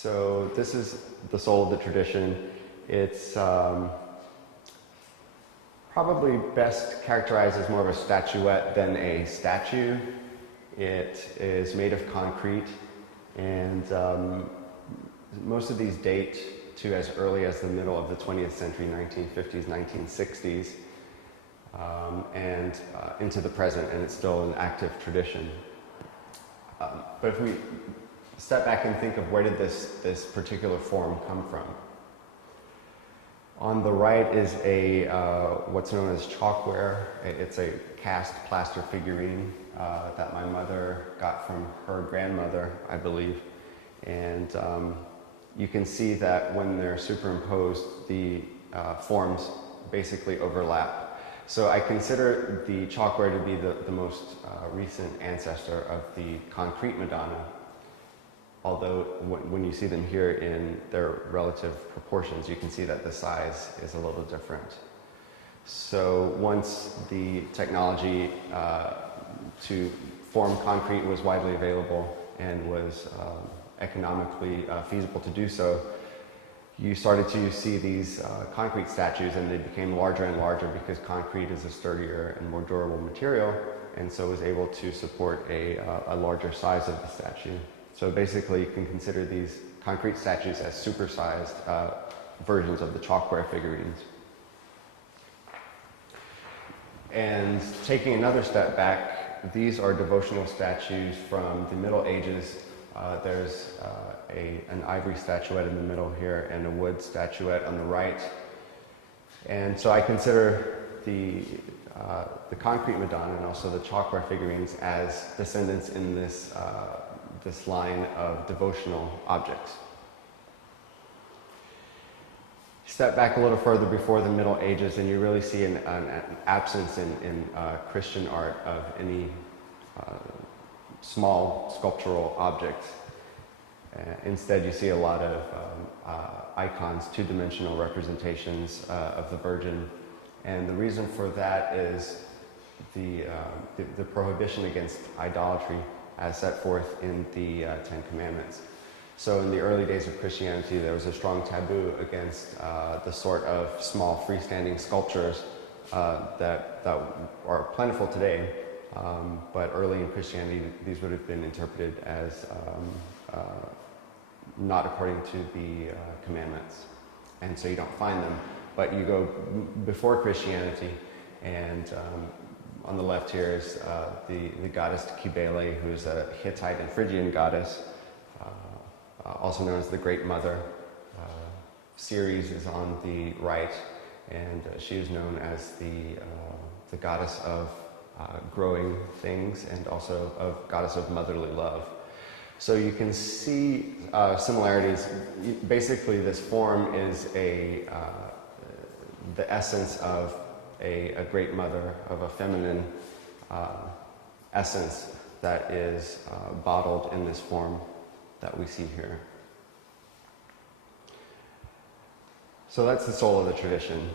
So this is the soul of the tradition. It's probably best characterized as more of a statuette than a statue. It is made of concrete, and most of these date to as early as the middle of the 20th century, 1950s, 1960s, and into the present, and it's still an active tradition. But if we step back and think of where did this particular form come from? On the right is a what's known as chalkware. It's a cast plaster figurine that my mother got from her grandmother, I believe. And you can see that when they're superimposed, the forms basically overlap. So I consider the chalkware to be the most recent ancestor of the concrete Madonna, although when you see them here in their relative proportions, you can see that the size is a little different. So once the technology to form concrete was widely available and was economically feasible to do so, you started to see these concrete statues, and they became larger and larger because concrete is a sturdier and more durable material, and so was able to support a larger size of the statue. So basically, you can consider these concrete statues as supersized versions of the chalkware figurines. And taking another step back, these are devotional statues from the Middle Ages. There's an ivory statuette in the middle here and a wood statuette on the right. And so I consider the concrete Madonna and also the chalkware figurines as descendants in this line of devotional objects. Step back a little further before the Middle Ages, and you really see an absence in Christian art of any small sculptural objects. Instead, you see a lot of icons, two-dimensional representations of the Virgin, and the reason for that is the prohibition against idolatry as set forth in the Ten Commandments. So in the early days of Christianity, there was a strong taboo against the sort of small freestanding sculptures that are plentiful today, but early in Christianity, these would have been interpreted as not according to the commandments, and so you don't find them. But you go before Christianity, and on the left here is the goddess Cybele, who is a Hittite and Phrygian goddess, also known as the Great Mother. Ceres is on the right, and she is known as the goddess of growing things and also goddess of motherly love. So you can see similarities. Basically, this form is the essence of a great mother, of a feminine essence that is bottled in this form that we see here. So that's the soul of the tradition.